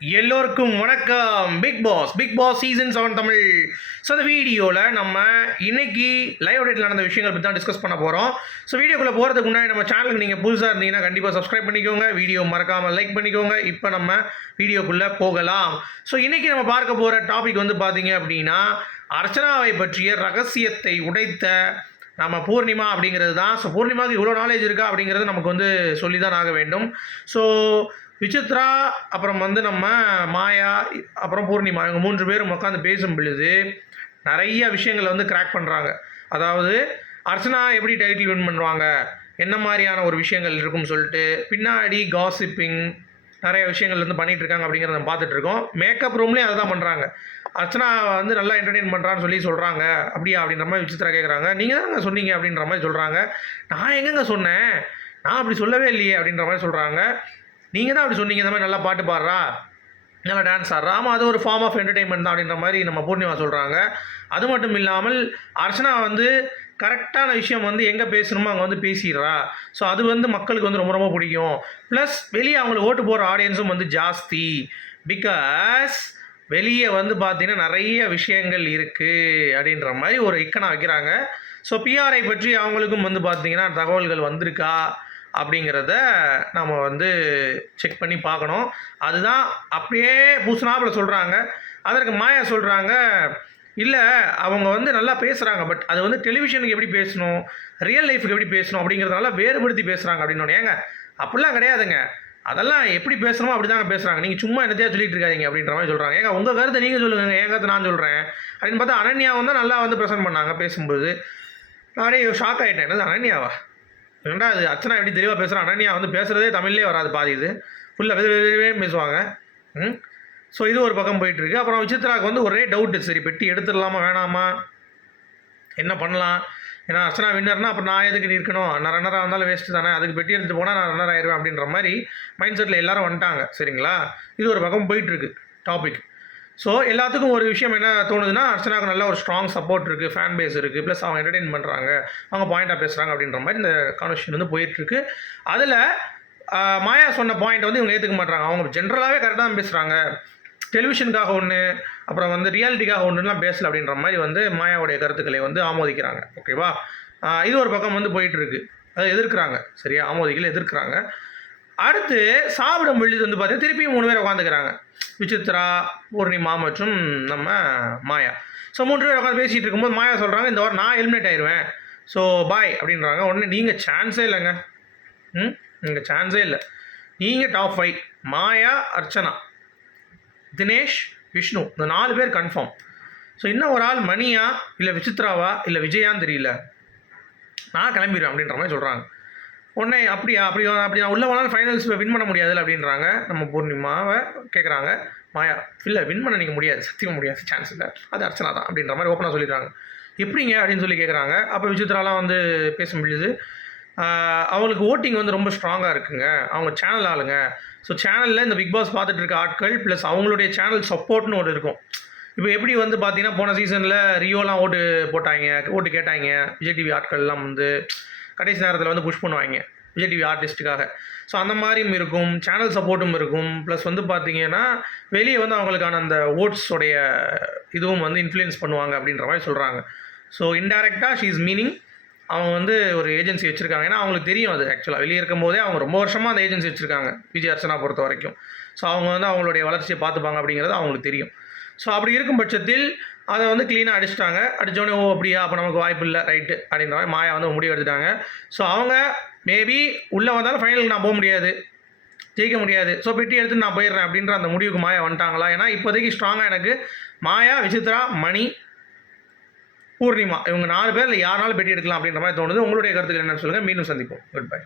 எல்லோருக்கும் வணக்கம். Bigg Boss Bigg Boss season seven Tamil. So அந்த வீடியோவில் நம்ம இன்னைக்கு லைவ் டேட்டில் நடந்த விஷயங்கள் பற்றி தான் டிஸ்கஸ் பண்ண போகிறோம் ஸோ வீடியோக்குள்ளே போகிறதுக்கு முன்னாடி நம்ம சேனலுக்கு நீங்கள் புதுசாக இருந்தீங்கன்னா கண்டிப்பாக சப்ஸ்கிரைப் பண்ணிக்கோங்க. வீடியோ மறக்காமல் லைக் பண்ணிக்கோங்க. இப்போ நம்ம வீடியோக்குள்ளே போகலாம். ஸோ இன்றைக்கி நம்ம பார்க்க போகிற டாபிக் வந்து பார்த்தீங்க அப்படின்னா அர்ச்சனாவை பற்றிய ரகசியத்தை உடைத்த நம்ம பூர்ணிமா அப்படிங்கிறது தான். ஸோ பூர்ணிமாவுக்கு இவ்வளோ நாலேஜ் இருக்கா அப்படிங்கிறது நமக்கு வந்து சொல்லி தான் ஆக வேண்டும். ஸோ விசித்ரா அப்புறம் வந்து நம்ம மாயா அப்புறம் பூர்ணிமா இவங்க மூன்று பேரும் உட்காந்து பேசும் பொழுது நிறைய விஷயங்களை வந்து கிராக் பண்ணுறாங்க அதாவது அர்ச்சனா எப்படி டைட்டில் வின் பண்ணுவாங்க? என்ன மாதிரியான ஒரு விஷயங்கள் இருக்கும்னு சொல்லிட்டு பின்னாடி காசிப்பிங் நிறைய விஷயங்கள் வந்து பண்ணிட்டு இருக்காங்க அப்படிங்கிறத நம்ம பார்த்துட்டு இருக்கோம். மேக்கப் ரூம்லேயும் அதை தான் பண்ணுறாங்க அர்ச்சனா வந்து நல்லா என்டர்டெயின் பண்ணுறான்னு சொல்லி சொல்கிறாங்க அப்படியா? அப்படின்ற மாதிரி விசித்ரா கேட்குறாங்க நீங்கள் தாங்க சொன்னீங்க அப்படின்ற மாதிரி சொல்கிறாங்க நான் எங்கங்க சொன்னேன்? நான் அப்படி சொல்லவே இல்லையே அப்படின்ற மாதிரி சொல்கிறாங்க நீங்கள் தான் அப்படி சொன்னீங்க இந்த மாதிரி நல்லா பாட்டு பாடுறா? நல்லா டான்ஸ் ஆடுறா? ஆமாம் அது ஒரு ஃபார்ம் ஆஃப் என்டர்டெயின்மெண்ட் தான் அப்படின்ற மாதிரி நம்ம பூர்ணிமா சொல்கிறாங்க அது மட்டும் இல்லாமல் அர்ச்சனா வந்து கரெக்டான விஷயம் வந்து எங்கே பேசணுமோ அங்கே வந்து பேசிடுறா. ஸோ அது வந்து மக்களுக்கு வந்து ரொம்ப ரொம்ப பிடிக்கும். ப்ளஸ் வெளியே அவங்களுக்கு ஓட்டு போகிற ஆடியன்ஸும் வந்து ஜாஸ்தி. பிகாஸ் வெளியே வந்து பார்த்தீங்கன்னா நிறைய விஷயங்கள் இருக்குது அப்படின்ற மாதிரி ஒரு இக்கனை வைக்கிறாங்க. ஸோ பிஆர்ஐ பற்றி அவங்களுக்கும் வந்து பார்த்தீங்கன்னா தகவல்கள் வந்திருக்கா? அப்படிங்கிறத நம்ம வந்து செக் பண்ணி பார்க்கணும். அதுதான் அப்படியே பூசணாப்பில் சொல்கிறாங்க அதற்கு மாயா சொல்கிறாங்க இல்லை அவங்க வந்து நல்லா பேசுகிறாங்க பட் அது வந்து டெலிவிஷனுக்கு எப்படி பேசணும்? ரியல் லைஃபுக்கு எப்படி பேசணும்? அப்படிங்கிறதுனால வேறுபடுத்தி பேசுகிறாங்க அப்படின்னு ஏங்க அப்படிலாம் கிடையாதுங்க. அதெல்லாம் எப்படி பேசணுமோ அப்படி தாங்க பேசுகிறாங்க நீங்கள் சும்மா என்னத்தையா சொல்லிட்டு இருக்காதீங்க அப்படின்ற மாதிரி சொல்கிறாங்க ஏங்க உங்கள் கருத்தை நீங்கள் சொல்லுங்கள் என் கருத்தை நான் சொல்கிறேன் அப்படின்னு பார்த்தா அனன்யா வந்து நல்லா வந்து ப்ரெசென்ட் பண்ணாங்க பேசும்போது. நானே ஷாக் ஆகிட்டேன் என்னது அனன்யாவா? ஏன்டா அது அர்ச்சனா எப்படி தெளிவாக பேசுகிறான் அனன்யா வந்து பேசுகிறதே தமிழ்லேயே வராது பாதி இது. ஃபுல்லாக வெதுவே பேசுவாங்க. ம்? ஸோ இது ஒரு பக்கம் போயிட்டுருக்கு. அப்புறம் விசித்ராவுக்கு வந்து ஒரே டவுட்டு சரி பெட்டி எடுத்துடலாமா வேணாமா? என்ன பண்ணலாம்? ஏன்னா அர்ச்சனா வின்னர்னா அப்புறம் நான் எதுக்கு நிற்கணும் நான் ரன்னராக இருந்தாலும் வேஸ்ட்டு தானே. அதுக்கு பெட்டி எடுத்துட்டு போனால் நான் ரன்னர் ஆயிடுவேன் அப்படின்ற மாதிரி மைண்ட் செட்டில் எல்லோரும் வந்துட்டாங்க. சரிங்களா? இது ஒரு பக்கம் போயிட்டுருக்கு டாபிக் ஸோ எல்லாத்துக்கும் ஒரு விஷயம் என்ன தோணுதுன்னா அர்ச்சனாவுக்கு நல்ல ஒரு ஸ்ட்ராங் சப்போர்ட் இருக்குது ஃபேன் பேஸ் இருக்குது ப்ளஸ் அவங்க என்டர்டெயின் பண்ணுறாங்க அவங்க பாயிண்ட்டாக பேசுகிறாங்க அப்படின்ற மாதிரி இந்த கான்வர்சேஷன் வந்து போயிட்டுருக்கு. அதில் மாயா சொன்ன பாயிண்ட் வந்து இவங்க ஏற்றுக்க மாட்டாங்க அவங்க ஜென்ரலாகவே கரெக்டாக தான் பேசுகிறாங்க டெலிவிஷனுக்காக ஒன்று அப்புறம் வந்து ரியாலிட்டிக்காக ஒன்றுலாம் பேசல அப்படின்ற மாதிரி வந்து மாயாவுடைய கருத்துக்களை வந்து ஆமோதிக்கிறாங்க. ஓகேவா இது ஒரு பக்கம் வந்து போயிட்டுருக்கு. அதை எதிர்க்கிறாங்க. சரியா? ஆமோதிக்கல எதிர்க்கிறாங்க. அடுத்து சாப்பிடும் பொழுது வந்து பார்த்தீங்கன்னா திருப்பியும் மூணு பேர் உட்காந்துக்கிறாங்க. விசித்ரா பூர்ணிமா மற்றும் நம்ம மாயா. ஸோ மூன்று பேர் உட்காந்து பேசிகிட்டு இருக்கும்போது மாயா சொல்கிறாங்க இந்த வாரம் நான் எலிமினேட் ஆயிடுவேன் ஸோ பாய் அப்படின்றாங்க. உடனே நீங்கள் சான்ஸே இல்லைங்க. ம்? நீங்கள் சான்ஸே இல்லை. நீங்கள் டாப் ஃபைவ் மாயா அர்ச்சனா தினேஷ் விஷ்ணு. இந்த நாலு பேர் கன்ஃபார்ம் ஸோ இன்னும் ஒரு ஆள் மணியா இல்லை விசித்ராவா இல்லை விஜயான்னு தெரியல. நான் கிளம்பிடுவேன் அப்படின்ற மாதிரி சொல்கிறாங்க உடனே அப்படியா அப்படி அப்படி நான் உள்ளே போனாலும் ஃபைனல்ஸ் வின் பண்ண முடியாதுல்ல அப்படின்றாங்க. நம்ம பூர்ணிமாவை கேட்குறாங்க மாயா இல்லை வின் பண்ண நீங்கள் முடியாது சத்தியமாக முடியாது சான்ஸ் இல்லை. அது அர்ச்சனா தான் அப்படின்ற மாதிரி ஓப்பனாக சொல்லிடுறாங்க. எப்படிங்க அப்படின்னு சொல்லி கேட்குறாங்க அப்போ விசித்ராலாம் வந்து பேச முடியுது அவங்களுக்கு ஓட்டிங் வந்து ரொம்ப ஸ்ட்ராங்காக இருக்குங்க. அவங்க சேனல் ஆளுங்க. ஸோ சேனலில் இந்த பிக் பாஸ் பார்த்துட்டு இருக்க ஆட்கள் ப்ளஸ் அவங்களுடைய சேனல் சப்போர்ட்னு ஒன்று இருக்கும். இப்போ எப்படி வந்து பார்த்தீங்கன்னா போன சீசனில் ரியோலாம் ஓட்டு போட்டாங்க ஓட்டு கேட்டாங்க. விஜய் டிவி ஆட்கள்லாம் வந்து கடைசி நேரத்தில் வந்து புஷ் பண்ணுவாங்க. விஜய் டிவி ஆர்டிஸ்ட்டுக்காக ஸோ அந்த மாதிரியும் இருக்கும். சேனல் சப்போர்ட்டும் இருக்கும். ப்ளஸ் வந்து பார்த்தீங்கன்னா வெளியே வந்து அவங்களுக்கான அந்த ஓட்ஸோடைய இதுவும் வந்து இன்ஃப்ளூயன்ஸ் பண்ணுவாங்க அப்படின்ற மாதிரி சொல்கிறாங்க ஸோ இன்டெரக்டாக ஷீ இஸ் மீனிங் அவங்க வந்து ஒரு ஏஜென்சி வச்சுருக்காங்க. ஏன்னா அவங்களுக்கு தெரியும் அது ஆக்சுவலாக வெளியே இருக்கும் போதே அவங்க ரொம்ப வருஷமாக அந்த ஏஜென்சி வச்சுருக்காங்க. விஜய் அர்ச்சனா பொறுத்த வரைக்கும். ஸோ அவங்க வந்து அவங்களுடைய வளர்ச்சியை பார்த்துப்பாங்க அப்படிங்கிறது அவங்களுக்கு தெரியும். ஸோ அப்படி இருக்கும் பட்சத்தில் அதை வந்து க்ளீனாக அடிச்சிட்டாங்க. அடித்தோடனே ஓ அப்படியா? அப்போ நமக்கு வாய்ப்பு இல்லை. ரைட்டு அப்படின்ற மாதிரி மாயா வந்து முடிவு எடுத்துட்டாங்க. ஸோ அவங்க மேபி உள்ளே வந்தாலும் ஃபைனலுக்கு நான் போக முடியாது. ஜெயிக்க முடியாது. ஸோ பெட்டி எடுத்து நான் போயிடுறேன் அப்படின்ற அந்த முடிவுக்கு மாயா வந்துட்டாங்களா? ஏன்னா இப்போதைக்கு ஸ்ட்ராங்காக எனக்கு மாயா விசித்ரா மணி பூர்ணிமா இவங்க நாலு பேரில் யாருனாலும் பெட்டி எடுக்கலாம் அப்படின்ற மாதிரி தோணுது. உங்களுடைய கருத்துக்கள் என்னன்னு சொல்லுங்கள் மீண்டும் சந்திப்போம். Good bye